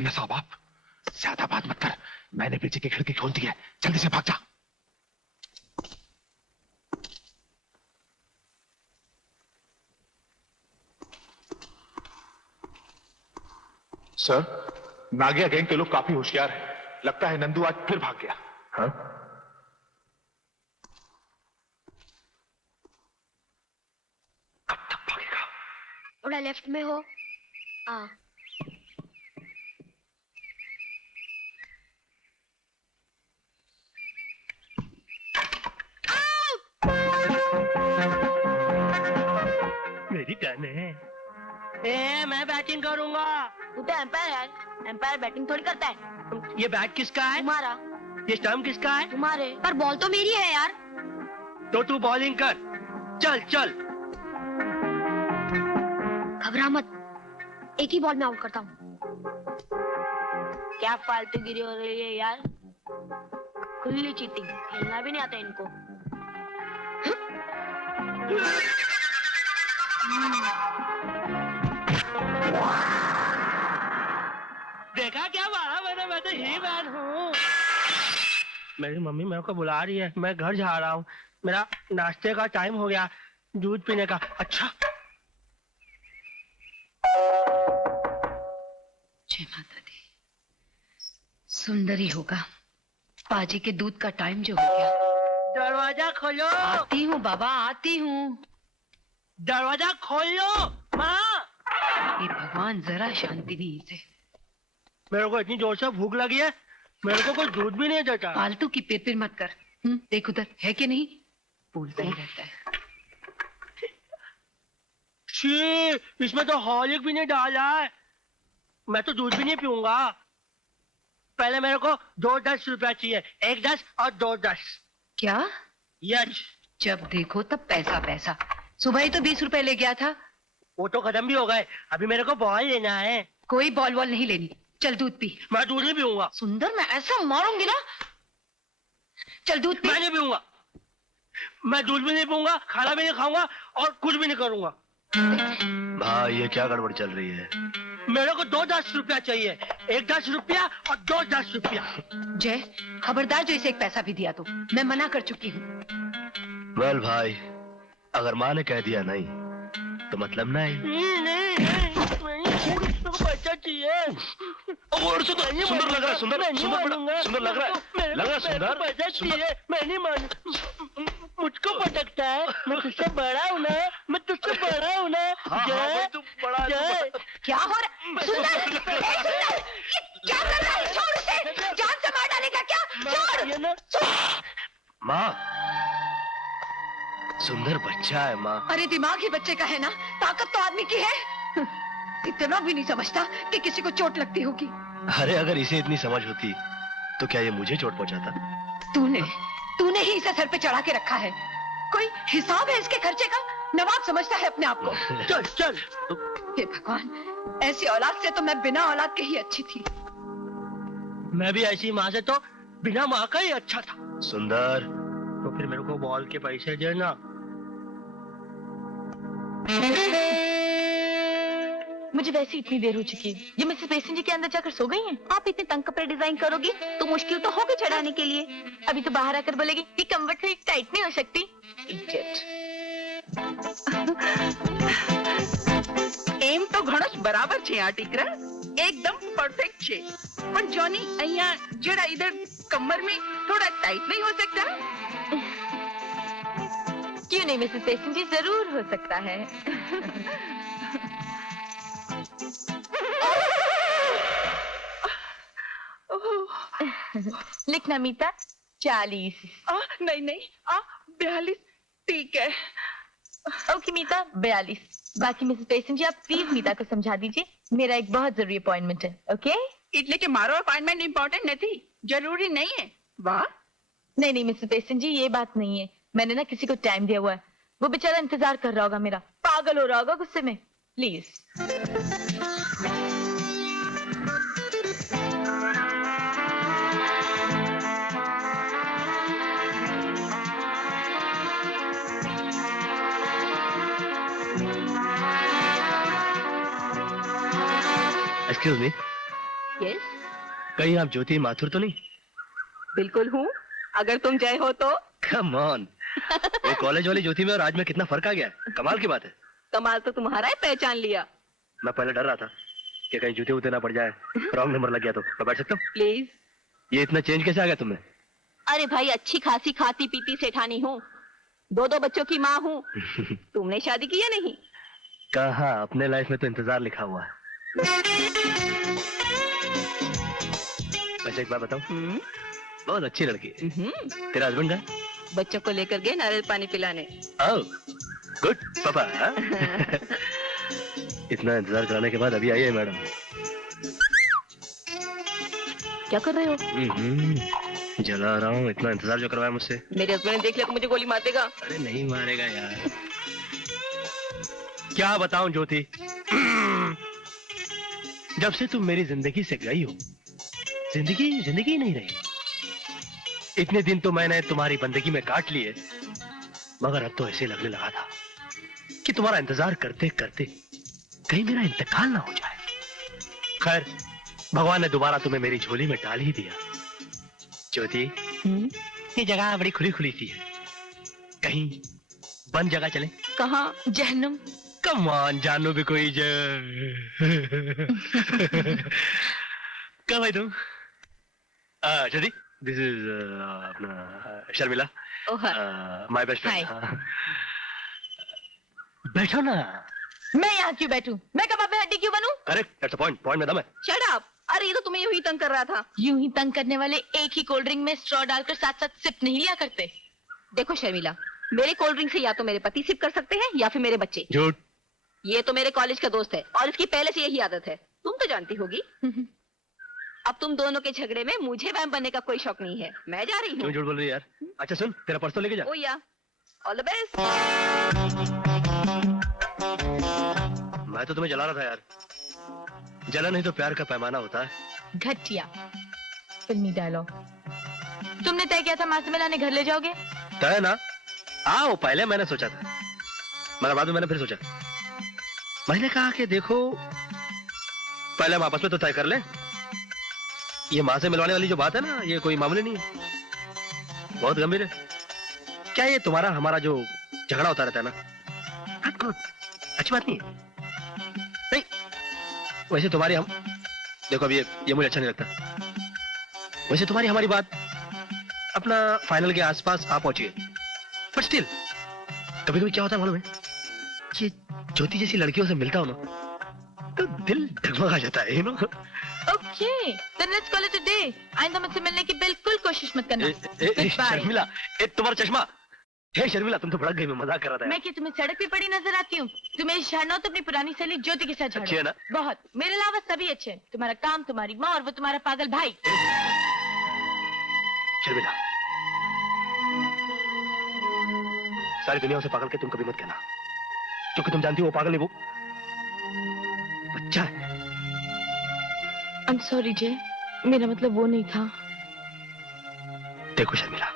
खन्ना साहब आप ज्यादा बात मत कर। मैंने पीछे की खिड़की खोल दी है, जल्दी से भाग जा। सर, नागिया गैंग के लोग काफी होशियार हैं। लगता है नंदू आज फिर भाग गया। हाँ? कब तक भागेगा? थोड़ा लेफ्ट में हो। हाँ। मेरी टर्न है। मैं बैटिंग करूंगा। तू तो एम्पायर है, एम्पायर बैटिंग थोड़ी करता है। ये बैट किसका है? तुम्हारा। ये स्टंप किसका है? तुम्हारे। पर बॉल तो मेरी है यार। तो तू बॉलिंग कर। चल चल। घबरा मत, एक ही बॉल में आउट करता हूँ। क्या फालतूगिरी हो रही है यार, खुली चीटिंग, खेलना भी नहीं आता इनको। देखा क्या मारा मैंने? मैं तो ही मैन हूँ। मेरी मम्मी मेरे को बुला रही है, मैं घर जा रहा हूँ। मेरा नाश्ते का टाइम हो गया, दूध पीने का। अच्छा जय माता दी। सुंदर ही होगा, पाजी के दूध का टाइम जो हो गया। दरवाजा खोलो। आती हूँ बाबा, आती हूँ। दरवाजा खोलो माँ। ये भगवान जरा शांति नहीं इसे। मेरे को इतनी जोर से भूख लगी है, मेरे को कोई दूध भी नहीं देता। फालतू की पिर मत कर। देख उधर है कि नहीं, बोलता ही रहता है। शी, इसमें तो हॉर्लिक्स भी नहीं डाला है। मैं तो दूध भी नहीं पीऊंगा। पहले मेरे को 2 रुपया चाहिए, 1 10 और 2 10। क्या? यस। जब देखो तब पैसा पैसा। सुबह ही तो 20 रुपए ले गया था। वो तो खत्म भी हो गए, अभी मेरे को बॉल लेना है। कोई बॉल वॉल नहीं लेनी, चल दूध पी। मैं दूध नहीं पीऊंगा। सुंदर, मैं ऐसा मारूंगी ना। चल दूध पी। मैं नहीं पीऊंगा। मैं दूध भी नहीं पीऊंगा, खाना भी नहीं खाऊंगा और कुछ भी नहीं करूंगा। भाई ये क्या गड़बड़ चल रही है? मेरे को 2 10 रुपया चाहिए, 1 10 रुपया और 2 10 रुपया। जय, खबरदार जो इसे एक पैसा भी दिया तो। मैं मना कर चुकी हूँ। वेल भाई, अगर माँ ने कह दिया नहीं तो मतलब नहीं। पैसा चाहिए। सुंदर लग रहा है, सुंदर सुंदर लग रहा है, लग रहा है सुंदर। पैसा चाहिए, मैं नहीं मान। मुझको पटकता है, मैं तुझसे बड़ा हूँ ना, मैं तुझसे बड़ा हूँ ना। जय, जय। क्या हो रहा? सुंदर, सुंदर, क्या कर रहा है? छोड़ उसे, जान से मार डालेगा क्या? छोड़। माँ, सुंदर बच्चा है माँ। अरे दिमाग ही बच्चे का है ना, ताकत तो आदमी की है। इतना भी नहीं समझता कि किसी को चोट लगती होगी। अरे अगर इसे इतनी समझ होती तो क्या ये मुझे चोट पहुंचाता? तूने ही इसे सर पे चढ़ा के रखा है। कोई हिसाब है इसके खर्चे का? नवाब समझता है अपने आप को। चल चल। हे भगवान, ऐसी औलाद से तो मैं बिना औलाद के ही अच्छी थी। मैं भी ऐसी माँ से तो बिना माँ का ही अच्छा था। सुंदर, तो फिर मेरे को बॉल के पैसे देना। मुझे वैसे इतनी देर हो चुकी है। ये मिसेस बेसिन जी के अंदर जाकर सो गई हैं। आप इतने तंग कपड़े डिजाइन करोगी तो मुश्किल तो होगी चढ़ाने के लिए। अभी तो बाहर आकर बोलेगी कि कमर थोड़ी टाइट नहीं हो सकती। इडियट। એમ તો ઘણો જ બરાબર છે આ ટીકરા, એકદમ પરફેક્ટ છે, પણ જોની અહીંયા જરા इधर कमर में थोड़ा टाइट नहीं हो सकता? क्यों नहीं मिसेस बेसिन जी, जरूर हो सकता है। लिखना मीता 40। नहीं नहीं, 42 ठीक है। ओके मीता 42। बाकी मिसेस बेसिन जी आप प्लीज मीता को समझा दीजिए, मेरा एक बहुत जरूरी अपॉइंटमेंट है। ओके? એટલે કે મારો અપॉइंटमेंट इम्पोर्टेंट नहीं, जरूरी नहीं है। वाह। नहीं नहीं मिसेस बेसिन जी, ये बात नहीं है। मैंने ना किसी को टाइम दिया हुआ है, वो बेचारा इंतजार कर रहा होगा मेरा, पागल हो रहा होगा गुस्से में। प्लीज। एक्सक्यूज मी, यस, कहीं आप ज्योति माथुर तो नहीं? बिल्कुल हूँ। अगर तुम जय हो तो। कम ऑन, वो कॉलेज वाली ज्योति में और आज में कितना फर्क आ गया है। कमाल की बात है। कमाल तो तुम्हारा है, पहचान लिया। मैं पहले डर रहा था कि कहीं जूते उते ना पड़ जाए, रॉन्ग नंबर लग गया तो। मैं बैठ सकता हूँ? प्लीज। ये इतना चेंज कैसे आ गया तुमने? अरे भाई, अच्छी खासी खाती पीती सेठानी हूँ, 2 बच्चों की माँ हूँ। तुमने शादी की या नहीं? कहाँ, अपने लाइफ में तो इंतजार लिखा हुआ है। वैसे एक बात बताऊं, बहुत अच्छी लड़की है। तेरा हस्बैंड है? बच्चों को लेकर गए नारियल पानी पिलाने। ओह, गुड पापा। इतना इंतजार कराने के बाद अभी आई है मैडम। क्या कर रहे हो? जला रहा हूँ, इतना इंतजार जो करवाया मुझसे। मेरे हस्बैंड ने देख लिया तो मुझे गोली मार देगा। अरे नहीं मारेगा यार। क्या बताऊं ज्योति, जब से तुम मेरी जिंदगी से गई हो, जिंदगी जिंदगी नहीं रही। इतने दिन तो मैंने तुम्हारी बंदगी में काट लिए, मगर अब तो ऐसे लगने लगा था कि तुम्हारा इंतजार करते करते कहीं मेरा इंतकाल ना हो जाए। खैर, भगवान ने दोबारा तुम्हें मेरी झोली में डाल ही दिया। ज्योति, ये जगह बड़ी खुली खुली सी है, कहीं बंद जगह चले? कहाँ? जहन्नुम। कम ऑन, जानू भी कोई कब है तुम? ज्योति, दिस इज अपना शर्मिला, माय बेस्ट फ्रेंड। बैठो ना। मैं यहाँ क्यों बैठूं? मैं कबाब में हड्डी क्यों बनूं? Correct, that's the point, point में दम है। Shut up. अरे ये तो तुम्हें यूं ही तंग कर रहा था। यूं ही तंग करने वाले एक ही कोल्ड ड्रिंक में स्ट्रॉ डालकर साथ साथ सिप नहीं लिया करते। देखो शर्मिला, मेरे कोल्ड ड्रिंक से या तो मेरे पति सिप कर सकते हैं या फिर मेरे बच्चे। झूठ। ये तो मेरे कॉलेज का दोस्त है और इसकी पहले से यही आदत है, तुम तो जानती होगी। अब तुम दोनों के झगड़े में मुझे वैम बनने का कोई शौक नहीं है। मैं जा रही क्यों हूँ। झूठ बोल रही है यार? अच्छा सुन, तेरा पर्स तो लेके जा। ओ या, ऑल द बेस्ट। मैं तो तुम्हें जला रहा था यार। जला नहीं तो प्यार का पैमाना होता है। घटिया फिल्मी डायलॉग। तुमने तय किया था माँ से मिलाने घर ले जाओगे? तय ना? आओ, पहले मैंने सोचा था, मगर बाद में मैंने फिर सोचा। मैंने कहा कि देखो, पहले हम आपस में तो तय कर ले। ये माँ से मिलवाने वाली जो बात है ना, ये कोई मामूली नहीं है, बहुत गंभीर है। क्या ये तुम्हारा हमारा जो झगड़ा होता रहता है ना, not good, अच्छी बात नहीं है। नहीं, वैसे तुम्हारी हम, देखो अब ये मुझे अच्छा नहीं लगता। वैसे तुम्हारी हमारी बात अपना फाइनल के आसपास आ पहुंची है, बट स्टिल कभी कभी क्या होता है मालूम है, ये ज्योति जैसी लड़कियों से मिलता हूं ना तो दिल डगमगा जाता है, you know. Okay, then let's call it a day. आइंदा मुझसे मिलने की बिल्कुल कोशिश मत करना। शर्मिला, तुम्हारा चश्मा। हे शर्मिला, तुम तो भड़क गई, मैं मजाक कर रहा था। मैं क्या तुम्हें सड़क पे पड़ी नजर आती हूँ? तुम्हें झाड़ना हो तो अपनी पुरानी सहेली ज्योति के साथ झाड़ो। अच्छी है ना? बहुत। मेरे अलावा सभी अच्छे हैं। तुम्हारा काम, तुम्हारी माँ और वो तुम्हारा पागल भाई। शर्मिला, सारी दुनिया उसे पागल के तुम कभी मत कहना, क्योंकि तुम जानती हो वो पागल नहीं, वो बच्चा है। I'm sorry जय, मेरा मतलब वो नहीं था। देखो शर्मिला,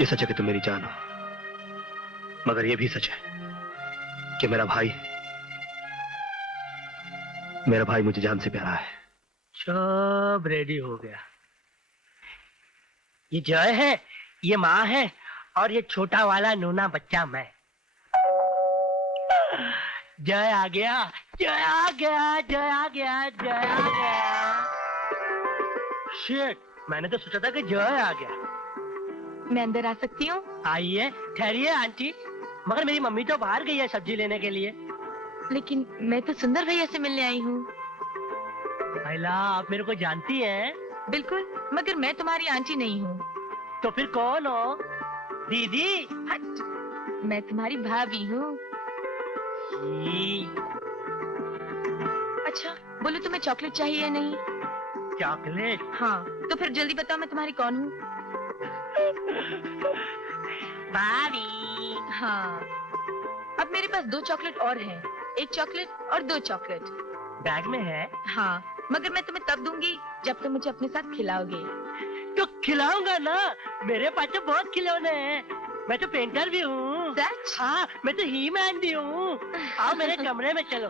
ये सच है कि तुम मेरी जान हो, मगर ये भी सच है कि मेरा भाई मुझे जान से प्यारा है। सब रेडी हो गया। ये जय है, ये माँ है, और ये छोटा वाला नूना बच्चा मैं। जय आ गया, जय आ गया, जय आ गया, जय आ गया। शिट, मैंने तो सोचा था कि जय आ गया। मैं अंदर आ सकती हूँ? आइए, ठहरिए आंटी, मगर मेरी मम्मी तो बाहर गई है सब्जी लेने के लिए। लेकिन मैं तो सुंदर भैया से मिलने आई हूँ। महिला, आप मेरे को जानती हैं? बिल्कुल, मगर मैं तुम्हारी आंटी नहीं हूँ। तो फिर कौन हो? दीदी? हट, मैं तुम्हारी भाभी हूँ। अच्छा, बोलो तुम्हें चॉकलेट चाहिए या नहीं? चॉकलेट? हाँ, तो फिर जल्दी बताओ मैं तुम्हारी कौन हूँ? भाभी। हाँ, अब मेरे पास 2 चॉकलेट और हैं, 1 चॉकलेट और 2 चॉकलेट। बैग में है? हाँ, मगर मैं तुम्हें तब दूंगी जब तुम मुझे अपने साथ खिलाओगे। तो खिलाऊंगा ना, मेरे पास तो बहुत खिलौने हैं, मैं तो पेंटर भी हूँ। सच? हाँ, मैं तो ही मैन भी हूँ। आओ मेरे कमरे में चलो।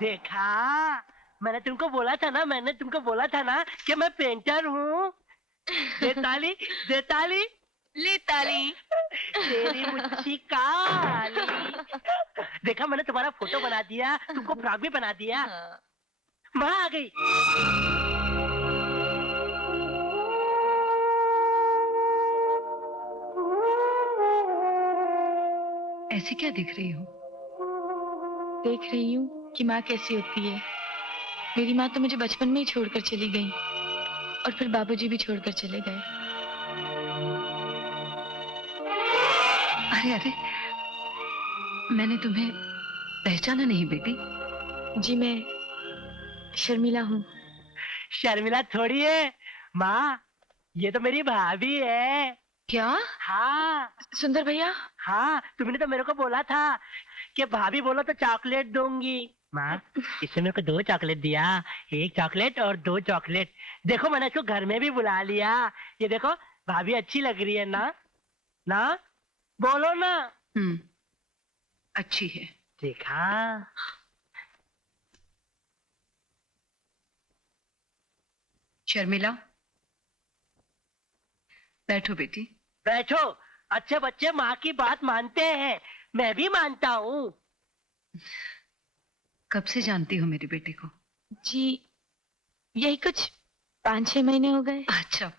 देखा, मैंने तुमको बोला था ना कि मैं पेंटर हूँ। दे ताली, दे ताली। ले ताली। तेरी मुच्छी काली। देखा, मैंने तुम्हारा फोटो बना दिया, तुमको फ्रॉक भी बना दिया। हाँ। माँ आ गई। ऐसे क्या देख रही हो? देख रही हूँ कि माँ कैसी होती है। मेरी माँ तो मुझे बचपन में ही छोड़कर चली गई और फिर बाबूजी भी छोड़कर चले गए। अरे अरे, मैंने तुम्हें पहचाना नहीं बेटी। जी मैं शर्मिला हूँ। शर्मिला थोड़ी है माँ, ये तो मेरी भाभी है। क्या? हाँ सुंदर भैया? हाँ, तुमने तो मेरे को बोला था कि भाभी बोलो तो चॉकलेट दूंगी। माँ, इसने मेरे को 2 चॉकलेट दिया, 1 चॉकलेट और 2 चॉकलेट। देखो, मैंने इसको घर में भी बुला लिया। ये देखो, भाभी अच्छी लग रही है ना? ना बोलो ना। अच्छी है। देखा, शर्मिला, बैठो बेटी। बैठो। अच्छे बच्चे माँ की बात मानते हैं, मैं भी मानता हूँ। कब से जानती हो मेरे बेटे को? जी यही कुछ 5-6 महीने हो गए। अच्छा,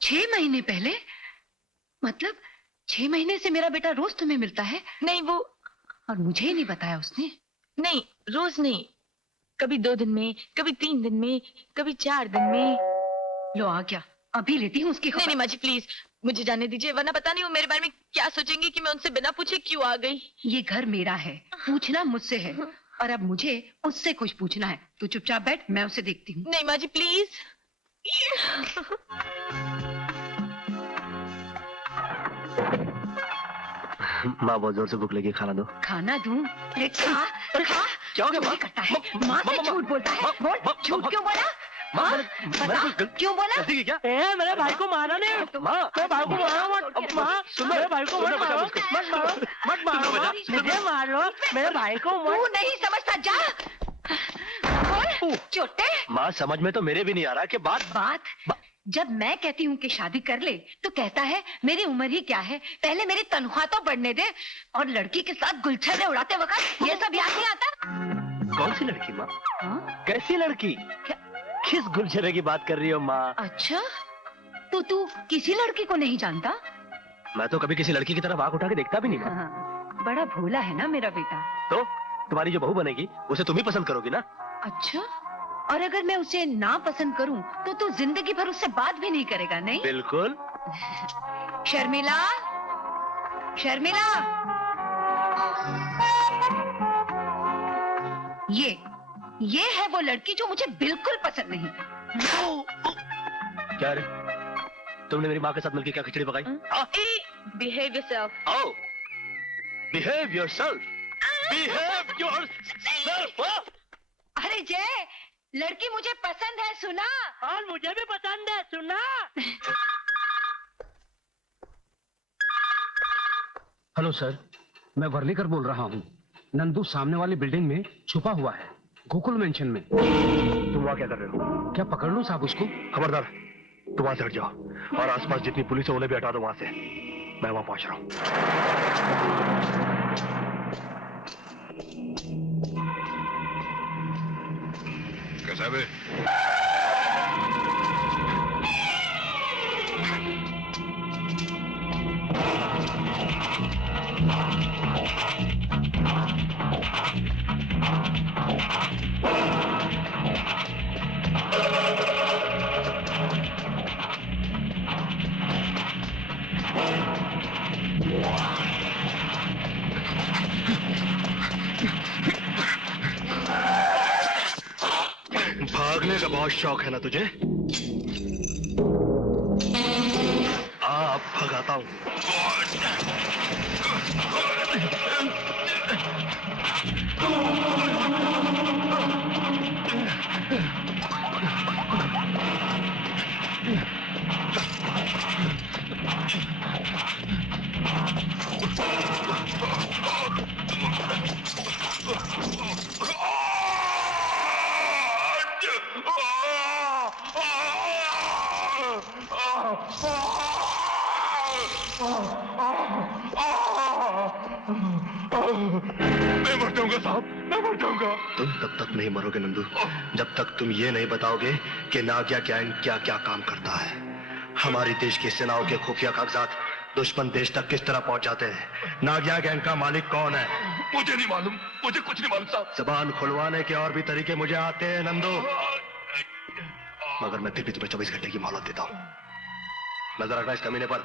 6 महीने पहले? मतलब 6 महीने से मेरा बेटा रोज तुम्हें मिलता है? नहीं वो, और मुझे ही नहीं बताया उसने? नहीं रोज नहीं, कभी 2 दिन में, कभी 3 दिन में, कभी 4 दिन में। लो आ गया, अभी लेती हूँ उसकी नहीं खबर। नहीं माँ जी प्लीज मुझे जाने दीजिए, वरना पता नहीं वो मेरे बारे में क्या सोचेंगे कि मैं उनसे बिना पूछे क्यों आ गई। ये घर मेरा है, पूछना मुझसे है, और अब मुझे उससे कुछ पूछना है। तू चुपचाप बैठ, मैं उसे देखती हूँ। नहीं माँ जी प्लीज। माँ, बहुत जोर से भूख लगी, खाना दो। खाना दूं? अरे खा, खा। क्या हो गया माँ? करता है, माँ से झूठ बोलता है। बोल, झूठ क्यों बोला? माँ, हाँ? मैंने बता, कोई क्यों बोला? गलती की क्या? मेरे भाई को मारो नहीं। माँ, मेरे भाई को मारो मत। माँ, मेरे भाई को मत मारो, मत मारो, मत मारो। माँ, मुझे मारो, मेरे भाई को तू मत। नहीं समझता, जा। बोल, चोटे। माँ, समझ में तो मेरे भी नहीं आ रहा कि बात जब मैं कहती हूँ कि शादी कर ले तो कहता है मेरी उम्र ही क्या है, पहले मेरी तनख्वाह तो बढ़ने दे। और लड़की के साथ गुलछर्रे उड़ाते वक्त ये सब याद नहीं आता? कौन सी लड़की माँ? हाँ? कैसी लड़की? क्या? किस गुलछर्रे की बात कर रही हो माँ? अच्छा, तो तू किसी लड़की को नहीं जानता? मैं तो कभी किसी लड़की की तरफ आंख उठा के देखता भी नहीं माँ। हाँ, बड़ा भोला है ना मेरा बेटा। तो तुम्हारी जो बहू बनेगी उसे तुम ही पसंद करोगी ना? अच्छा, और अगर मैं उसे ना पसंद करूं तो तू जिंदगी भर उससे बात भी नहीं करेगा, नहीं? बिल्कुल। शर्मिला, शर्मिला, ये है वो लड़की जो मुझे बिल्कुल पसंद नहीं। क्या रे, तुमने मेरी माँ के साथ मिलकर क्या खिचड़ी पकाई? Behave yourself. आओ, बिहेव योरसेल्फ, बिहेव योरसेल्फ। अरे जय, लड़की मुझे पसंद है, सुना? और मुझे भी पसंद है, सुना? हेलो सर, मैं वर्लीकर बोल रहा हूँ। नंदू सामने वाली बिल्डिंग में छुपा हुआ है, गोकुल मेंशन में। तुम वहाँ क्या कर रहे हो? क्या पकड़ लूं साहब उसको? खबरदार, तुम वहाँ से हट जाओ और आसपास जितनी पुलिस है उन्हें भी हटा दो वहाँ से। मैं वहाँ पहुँच रहा हूँ। कैसा है बे? भागने का बहुत शौक है ना तुझे? आप भगाता हूँ। मैं मर जाऊंगा साहब, मैं मर जाऊंगा। तुम तब तक नहीं मरोगे नंदू, जब तक तुम ये नहीं बताओगे कि नागिया गैंग क्या क्या काम करता है। हमारी देश की सेनाओं के खुफिया कागजात दुश्मन देश तक किस तरह पहुंच जाते हैं। नागिया गैंग का मालिक कौन है? मुझे नहीं मालूम, मुझे कुछ नहीं मालूम साहब। जबान खुलवाने के और भी तरीके मुझे आते हैं नंदू, मगर मैं फिर भी तुम्हें 24 घंटे की मोहलत देता हूँ। नजर रखना इस कमीने पर।